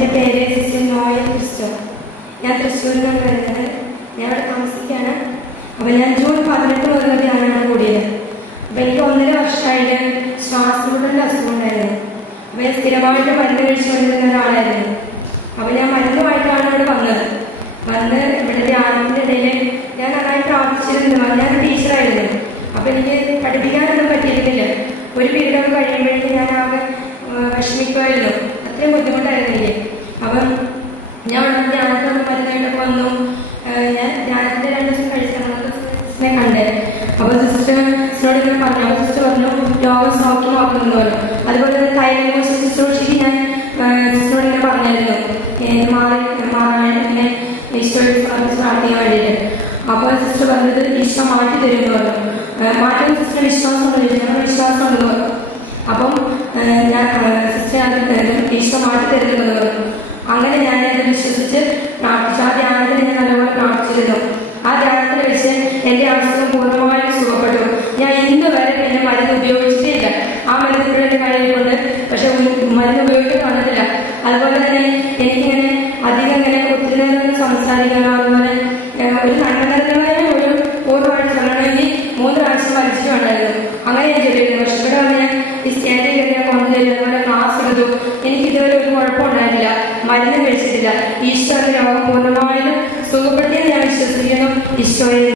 എൻ്റെ പേര് sister Noel Cristo. ഞാൻ തൃശ്ശൂരിൽ നിന്നാണ് വരുന്നത്. ഞാൻ ഇവിടെ താമസിക്കുകയാണ്. അപ്പോൾ ഞാൻ ജൂൺ 18 മുതൽ ധ്യാനമാണ് കൂടിയത്. അപ്പോൾ എനിക്ക് 1.5 വർഷമായിട്ട് ശ്വാസമുട്ടലിൻ്റെ അസുഖം ഉണ്ടായിരുന്നു. അപ്പോൾ ഞാൻ സ്ഥിരമായിട്ട് മരുന്ന് കഴിച്ചുകൊണ്ടിരുന്ന ഒരാളായിരുന്നു. അപ്പോൾ ഞാൻ മരുന്നുമായിട്ടാണ് ഇവിടെ വന്നത്. ഇവിടെ ധ്യാനത്തിൻ്റെ ഇടയിൽ ഞാൻ നന്നായി പ്രാർത്ഥിച്ചിരുന്നു. ഞാൻ ടീച്ചറായിരുന്നു. അപ്പോൾ എനിക്ക് പഠിപ്പിക്കാനൊന്നും പറ്റിയിരുന്നില്ല. ഒരു പീരീഡൊക്കെ കഴിയുമ്പോഴേക്കും ഞാൻ ആകെ വിഷമിക്കുമായിരുന്നു. അത്രയും ബുദ്ധിമുട്ടായിരുന്നില്ലേ. അപ്പം ഞാൻ ധ്യാനത്തിനൊന്നും മരുന്നായിട്ടൊക്കെ വന്നു. ഞാൻ ധ്യാനത്തിൻ്റെ 2 ദിവസം കഴിച്ച സിസ്റ്ററിനെ കണ്ടേ. അപ്പോൾ സിസ്റ്ററിനോട് ഇങ്ങനെ പറഞ്ഞു. അപ്പോൾ സിസ്റ്റർ പറഞ്ഞു രോഗം സൗഖ്യമാക്കുന്നു പറഞ്ഞു. അതുപോലെ തന്നെ തൈലം ശുശ്രൂഷയ്ക്ക് ഞാൻ സിസ്റ്ററിനോട് ഇങ്ങനെ പറഞ്ഞായിരുന്നു മാറാൻ ഇങ്ങനെ ഈശോയുടെ പ്രാർത്ഥിക്കാൻ വേണ്ടിയിട്ട്. അപ്പോൾ സിസ്റ്റർ പറഞ്ഞത് ഈശോ മാറ്റി തരുമെന്ന് പറഞ്ഞു. മാറ്റം സിസ്റ്റർ വിശ്വാസമുണ്ട്, ഞങ്ങളുടെ വിശ്വാസമുണ്ടെന്ന് പറഞ്ഞു. അപ്പം ഞാൻ സിസ്റ്റർ ഈശോ മാറ്റി തരുമെന്ന് പറഞ്ഞു. അങ്ങനെ ഞാൻ അത് വിശ്വസിച്ച് പ്രാർത്ഥിച്ചു. ആ ധ്യാനത്തിൽ ഞാൻ നല്ലപോലെ പ്രാർത്ഥിച്ചിരുന്നു. ആ ധ്യാനത്തിൽ വെച്ച് എൻ്റെ അസുഖം പൂർണ്ണമായും സുഖപ്പെട്ടു. ഞാൻ ഇന്ന് വരെ പിന്നെ മരുന്ന് ഉപയോഗിച്ചിട്ടില്ല. ആ മരുന്നിൻ്റെ കഴിയുന്നുണ്ട്, പക്ഷെ മരുന്ന് ഉപയോഗിക്കാൻ വന്നിട്ടില്ല. അതുപോലെ തന്നെ എനിക്കിങ്ങനെ അധികം ഇങ്ങനെ ഒത്തിരി നേരം സംസാരിക്കാനോ അതുപോലെ ഒരു നന്മനന്ദമായ ഒരു പൂർണ്ണമായിട്ട് പറയണമെങ്കിൽ 3 പ്രാവശ്യം വലിച്ചിട്ടുണ്ടായിരുന്നു. അങ്ങനെ ഞാൻ ചെയ്തിരുന്നു. പക്ഷെ ഇവിടെ വന്ന് ഞാൻ ഈ സ്റ്റേജിൽ കയറിയാൽ കൊണ്ടുതരും, അതുപോലെ ക്ലാസ് എടുത്തു. എനിക്ക് ഇതുവരെ ഒരു കുഴപ്പമുണ്ടായിട്ടില്ല, മരുന്ന് കഴിച്ചിട്ടില്ല. ഈശോ രോഗം പൂർണ്ണമായിട്ട് സുഖപ്പെടുത്തിയെന്ന് ഞാൻ വിശ്വസിക്കുന്നു. ഈശോയെ